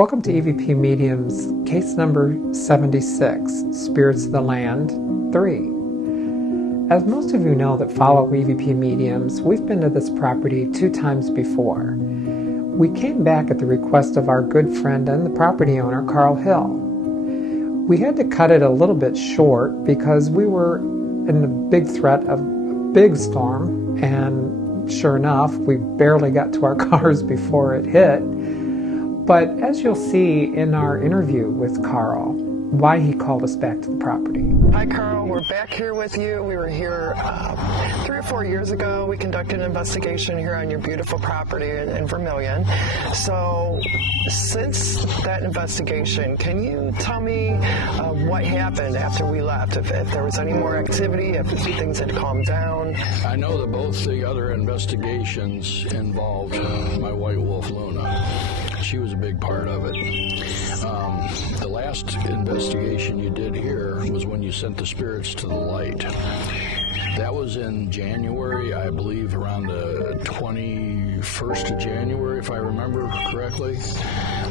Welcome to EVP Medium's case number 76, Spirits of the Land 3. As most of you know that follow EVP Mediums, we've been to this property 2 times before. We came back at the request of our good friend and the property owner, Carl Hill. We had to cut it a little bit short because we were in the big threat of a big storm, and sure enough, we barely got to our cars before it hit. But as you'll see in our interview with Carl, why he called us back to the property. Hi Carl, we're back here with you. We were here 3 or 4 years ago. We conducted an investigation here on your beautiful property in Vermilion. So since that investigation, can you tell me what happened after we left? If there was any more activity, if things had calmed down? I know that both the other investigations involved my white wolf Luna. She was a big part of it. The last investigation you did here was when you sent the spirits to the light. That was in January, I believe, around the 21st of January, if I remember correctly.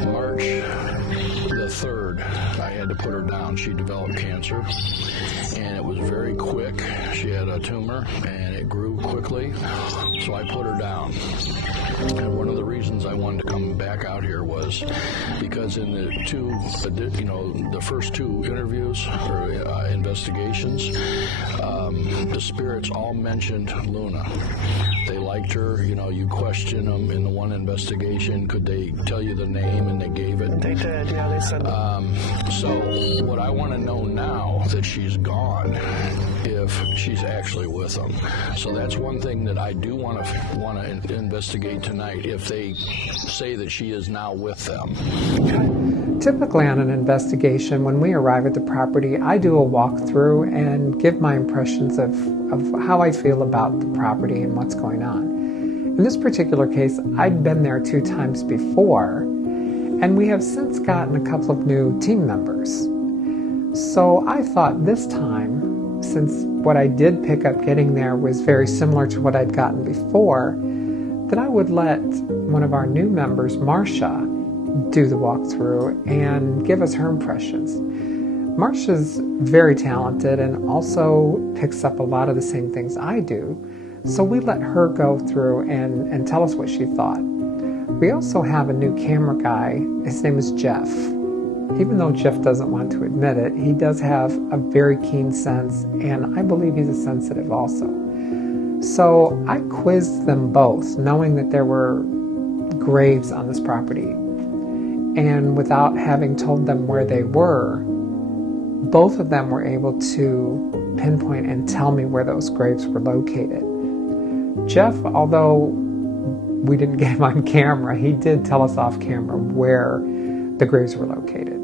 March the 3rd, I had to put her down. She developed cancer, and it was very quick. She had a tumor, and it grew quickly, so I put her down. And one of the reasons I wanted to come back out here was because in the first 2 interviews or investigations, the spirits all mentioned Luna. They liked her. You question them in the one investigation. Could they tell you the name? And they gave it. They did, yeah, they said that. So what I want to know now that she's gone, if she's actually with them. So that's one thing that I do want to investigate tonight, if they say that she is now with them. Typically on an investigation, when we arrive at the property, I do a walkthrough and give my impressions of how I feel about the property and what's going on. In this particular case, I'd been there 2 times before, and we have since gotten a couple of new team members. So I thought this time, since what I did pick up getting there was very similar to what I'd gotten before, that I would let one of our new members, Marcia, do the walkthrough and give us her impressions. Marcia's very talented and also picks up a lot of the same things I do, so we let her go through and tell us what she thought. We also have a new camera guy. His name is Jeff. Even though Jeff doesn't want to admit it, he does have a very keen sense, and I believe he's a sensitive also. So I quizzed them both, knowing that there were graves on this property. And without having told them where they were, both of them were able to pinpoint and tell me where those graves were located. Jeff, although we didn't get him on camera, he did tell us off camera where the graves were located.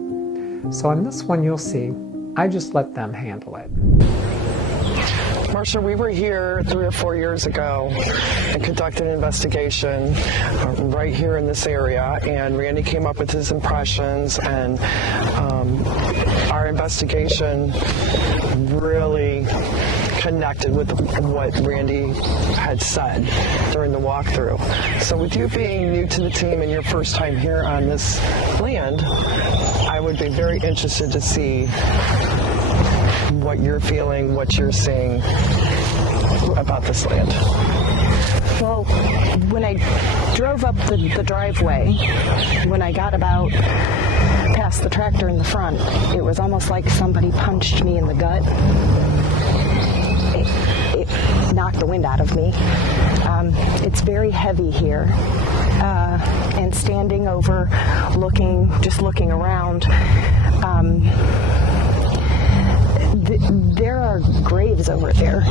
So on this one, you'll see, I just let them handle it. Marcia, we were here 3 or 4 years ago and conducted an investigation right here in this area, and Randy came up with his impressions, and our investigation really connected with what Randy had said during the walkthrough. So with you being new to the team and your first time here on this land, I would be very interested to see what you're feeling, what you're seeing about this land. Well, when I drove up the driveway, when I got about past the tractor in the front, it was almost like somebody punched me in the gut. It knocked the wind out of me. It's very heavy here. And standing over, just looking around, there are graves over there.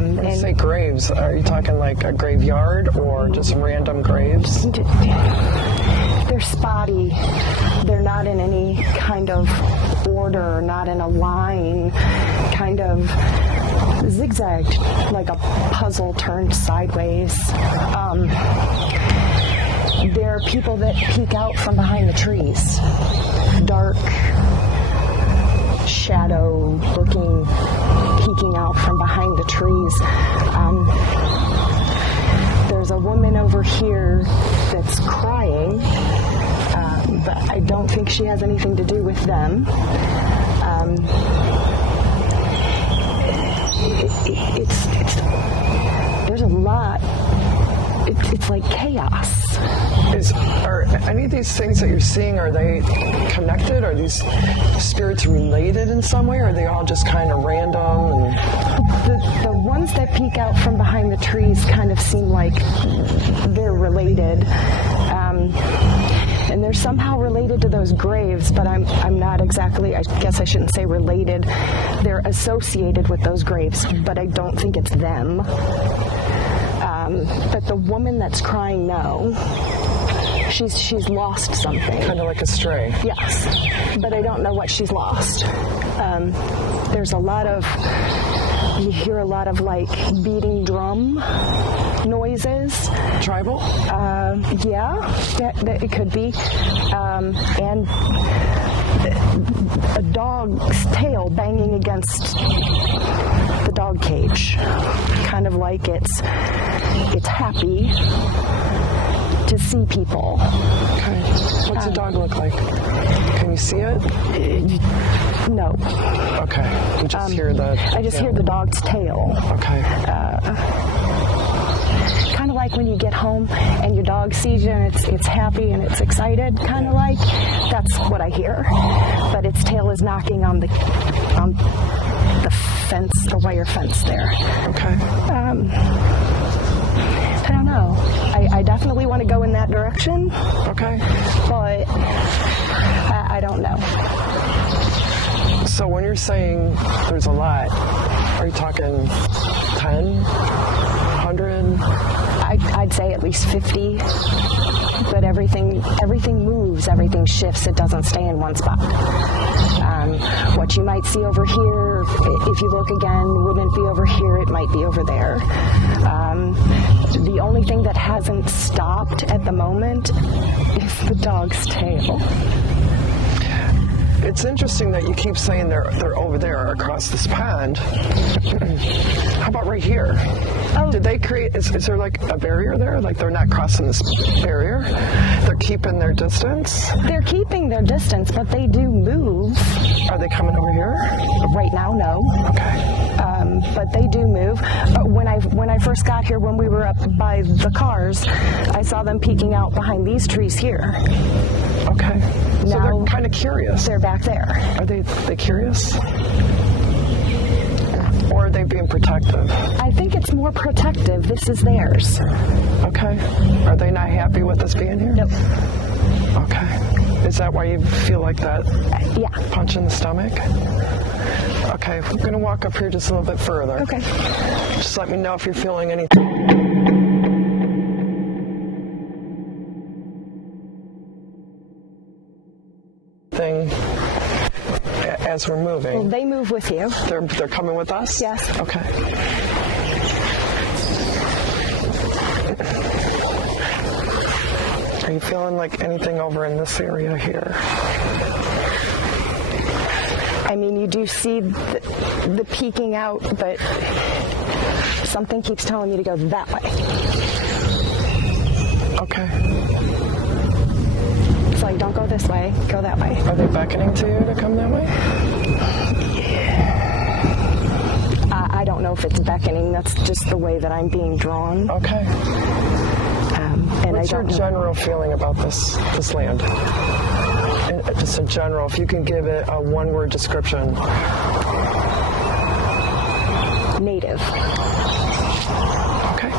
When you say graves, are you talking like a graveyard or just random graves? They're spotty. They're not in any kind of order, not in a line, kind of zigzagged, like a puzzle turned sideways. There are people that peek out from behind the trees. Dark shadow looking, peeking out from behind the trees. There's a woman over here that's crying. but I don't think she has anything to do with them. There's a lot. It's like chaos. Are any of these things that you're seeing, are they connected? Are these spirits related in some way? Or are they all just kind of random? The ones that peek out from behind the trees kind of seem like they're related. And they're somehow related to those graves, but I'm not exactly, I guess I shouldn't say related. They're associated with those graves, but I don't think it's them. But the woman that's crying no, she's lost something. Kind of like a stray. Yes, but I don't know what she's lost. There's a lot of, you hear a lot of like beating drum noises. Tribal? Yeah, that it could be. And a dog's tail banging against the dog cage. Kind of like it's happy to see people. Okay. What's the dog look like? Can you see it? No. Okay. You just hear the... I just hear the dog's tail. Okay. Kind of like when you get home and your dog sees you and it's happy and it's excited, kind of like. That's what I hear. But its tail is knocking on the fence, the wire fence there. Okay. I don't know. I definitely want to go in that direction. Okay. But I don't know. So when you're saying there's a lot, are you talking 10, 100? I'd say at least 50. But everything moves, everything shifts. It doesn't stay in one spot. What you might see over here, if you look again, wouldn't be over here. It might be over there. The only thing that hasn't stopped at the moment is the dog's tail. It's interesting that you keep saying they're over there across this pond. How about right here? Oh. Did they create, is there like a barrier there? Like they're not crossing this barrier? They're keeping their distance? They're keeping their distance, but they do move. Are they coming over here? Right now, no. Okay. But they do move. When I first got here, when we were up by the cars, I saw them peeking out behind these trees here. Okay. So Now, they're kind of curious. They're back there. Are they curious? Or are they being protective? I think it's more protective. This is theirs. Okay. Are they not happy with us being here? Nope. Okay. Is that why you feel like that? Yeah. Punch in the stomach? Okay, we're going to walk up here just a little bit further. Okay. Just let me know if you're feeling anything. As we're moving. Well, they move with you. They're coming with us? Yes. Okay. Are you feeling like anything over in this area here? I mean, you do see the peeking out, but something keeps telling you to go that way. Okay. It's like, don't go this way, go that way. Are they beckoning to you to come that way? I don't know if it's beckoning. That's just the way that I'm being drawn. Okay. And What's your general feeling about this land? And just in general, if you can give it a one-word description. Native. Okay.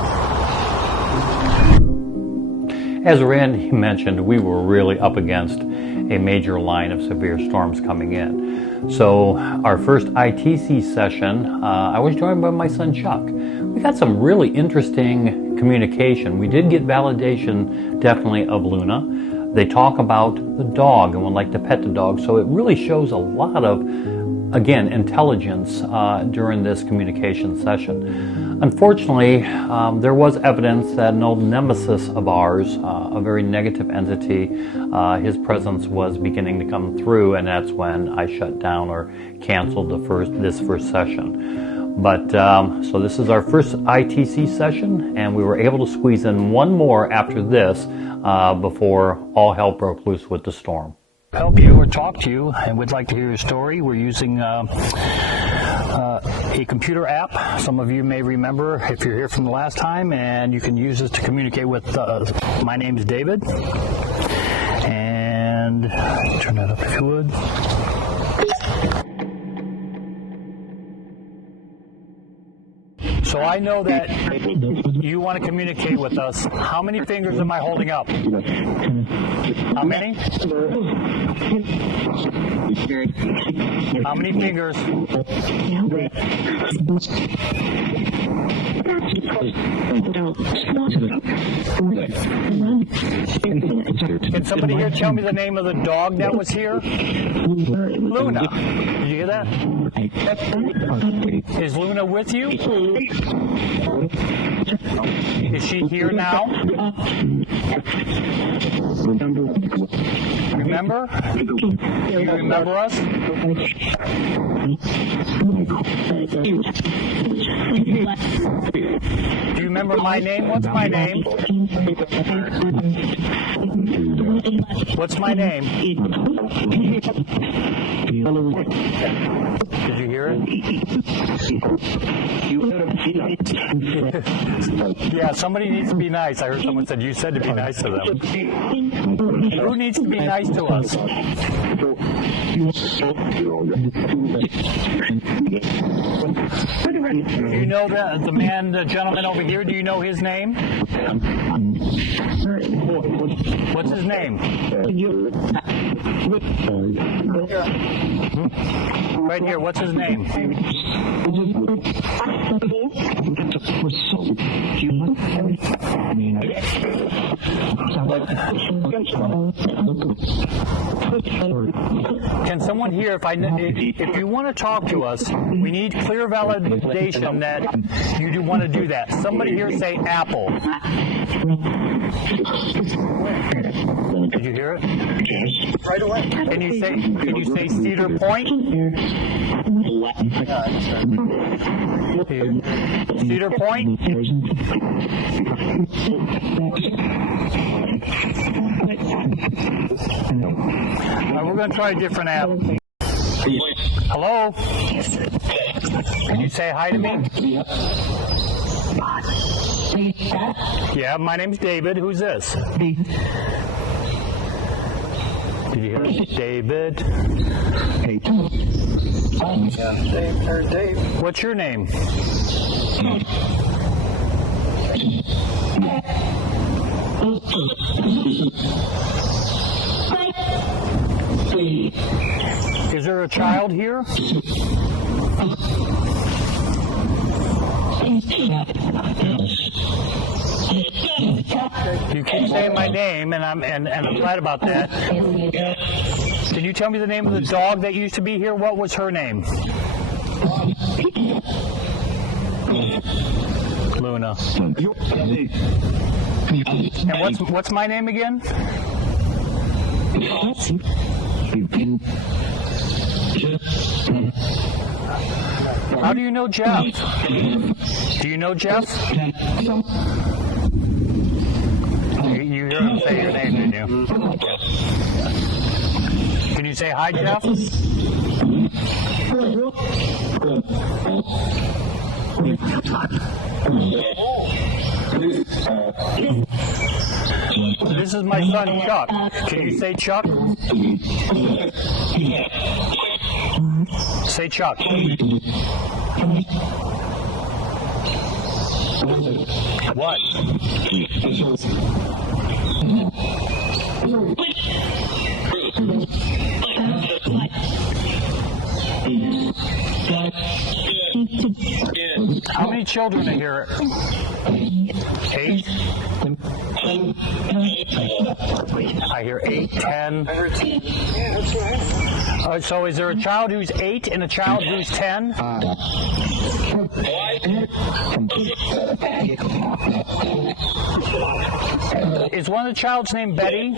As Randy mentioned, we were really up against a major line of severe storms coming in. So our first ITC session, I was joined by my son Chuck. We got some really interesting communication. We did get validation, definitely, of Luna. They talk about the dog and would like to pet the dog. So it really shows a lot of, again, intelligence during this communication session. Unfortunately, there was evidence that an old nemesis of ours, a very negative entity, his presence was beginning to come through, and that's when I shut down or canceled this first session. But so this is our first ITC session, and we were able to squeeze in one more after this before all hell broke loose with the storm. Help you or talk to you, and we'd like to hear your story. We're using a computer app. Some of you may remember if you're here from the last time, and you can use this to communicate with my name's David. And turn that up if you would. So I know that you want to communicate with us. How many fingers am I holding up? How many? How many fingers? Can somebody here tell me the name of the dog that was here? Luna. Did you hear that? Is Luna with you? Is she here now? Remember? Do you remember us? Do you remember my name? What's my name? What's my name? Did you hear it? Yeah, somebody needs to be nice. I heard someone said you said to be nice to them. Who needs to be nice to us? Do you know the gentleman over here? Do you know his name? What's his name? Right here, what's his name? Can someone here, if you want to talk to us, we need clear validation that you do want to do that. Somebody here say apple. Did you hear it? Right away. Can you say Cedar Point? Cedar Point? We're going to try a different app. Hello? Can you say hi to me? Yeah, my name's David. Who's this? Did you hear me? David. Dave. What's your name? Is there a child here? You keep saying my name, and I'm glad about that. Can you tell me the name of the dog that used to be here? What was her name? Luna. And what's my name again? How do you know Jeff? Do you know Jeff? You hear him say your name, didn't you? Can you say hi, Jeff? This is my son, Chuck. Can you say Chuck? Say Chuck. What? How many children are here? 8? I hear 8, 10. So is there a child who's 8 and a child who's 10? Is one of the child's named Betty?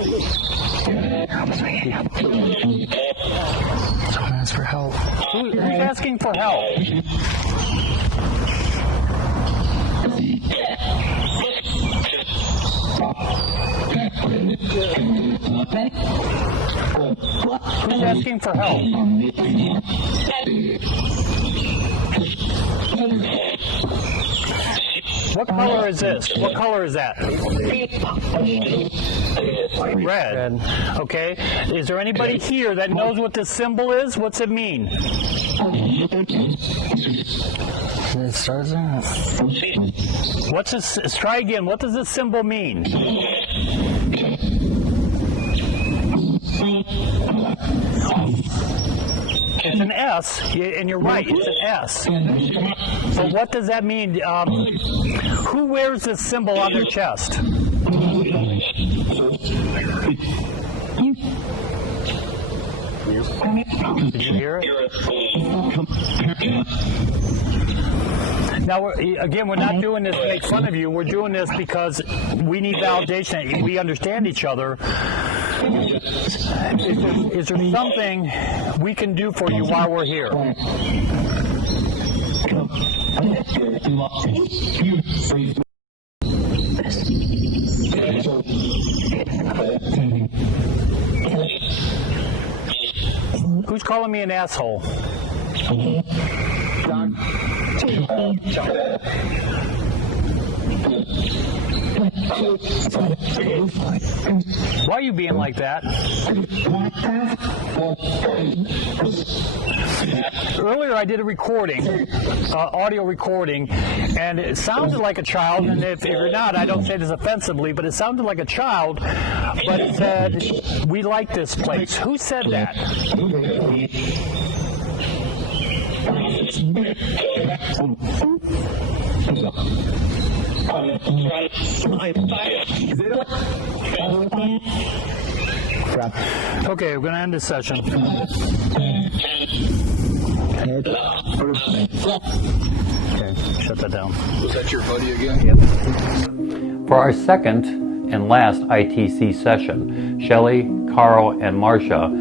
Someone asks for help. Who's asking for help? Who's asking for help? What color is this? What color is that? Red. Okay. Is there anybody here that knows what this symbol is? What's it mean? What's this? Try again. What does this symbol mean? It's an S, and you're right, it's an S. So what does that mean? Who wears this symbol on their chest? Did you hear it? Now, we're not doing this to make fun of you. We're doing this because we need validation. We understand each other. Is there something we can do for you while we're here? Who's calling me an asshole? Why are you being like that? Earlier I did a recording, audio recording, and it sounded like a child, and if you're not, I don't say this offensively, but it sounded like a child, but it said, "We like this place." Who said that? Okay, we're going to end this session. Okay, shut that down. Was that your buddy again? Yep. For our second and last ITC session, Shelley, Carl, and Marcia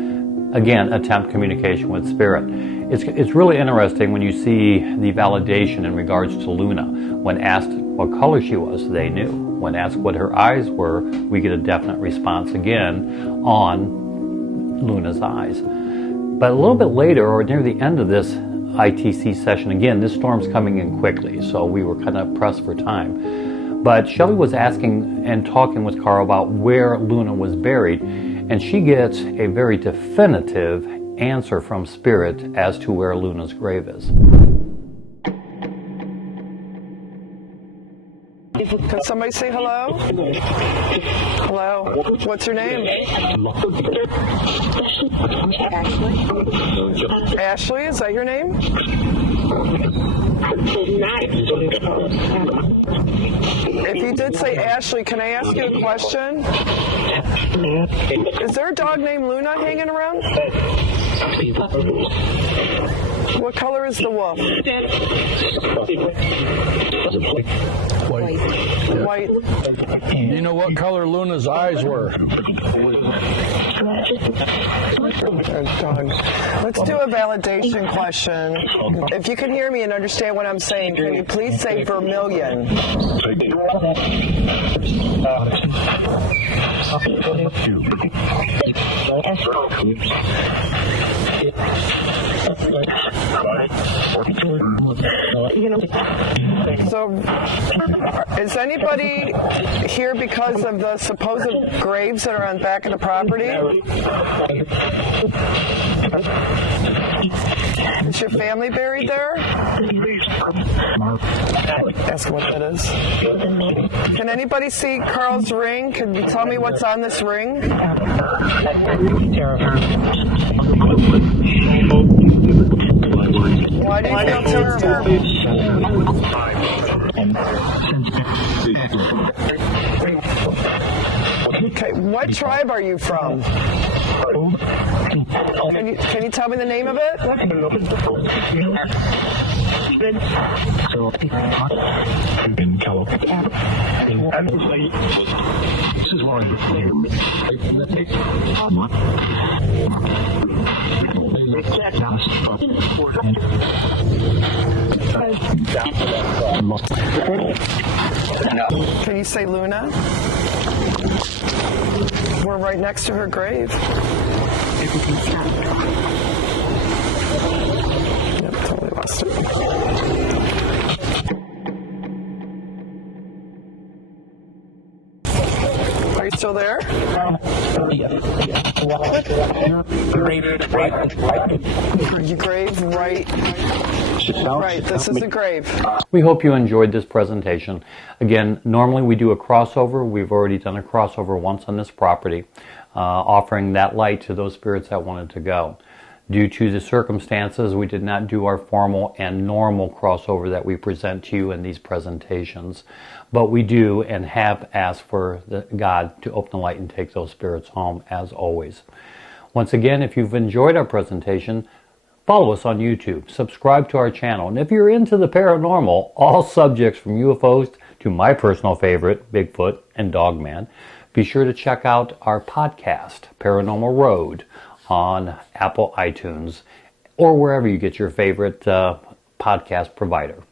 again attempt communication with spirit. It's really interesting when you see the validation in regards to Luna. When asked what color she was, they knew. When asked what her eyes were, we get a definite response again on Luna's eyes. But a little bit later, or near the end of this ITC session, again, this storm's coming in quickly, so we were kind of pressed for time. But Shelley was asking and talking with Carl about where Luna was buried, and she gets a very definitive answer from Spirit as to where Luna's grave is. Can somebody say hello? Hello? What's your name? Ashley. Ashley, is that your name? If you did say Ashley, can I ask you a question? Is there a dog named Luna hanging around? What color is the wolf? White. White. You know what color Luna's eyes were? Dog. Let's do a validation question. If you can hear me and understand what I'm saying, can you please say vermilion? So, is anybody here because of the supposed graves that are on the back of the property? Is your family buried there? Ask what that is. Can anybody see Carl's ring? Can you tell me what's on this ring? Why do you feel terrible? Okay, what tribe are you from? Can you tell me the name of it? Can you say Luna? We're right next to her grave. Yep, totally lost it. Are you still there? Your grave, right? Right, this is the grave. We hope you enjoyed this presentation. Again, normally we do a crossover. We've already done a crossover once on this property, offering that light to those spirits that wanted to go. Due to the circumstances, we did not do our formal and normal crossover that we present to you in these presentations. But we do and have asked for God to open the light and take those spirits home, as always. Once again, if you've enjoyed our presentation, follow us on YouTube, subscribe to our channel, and if you're into the paranormal, all subjects from UFOs to my personal favorite, Bigfoot and Dogman, be sure to check out our podcast, Paranormal Road, on Apple iTunes or wherever you get your favorite podcast provider.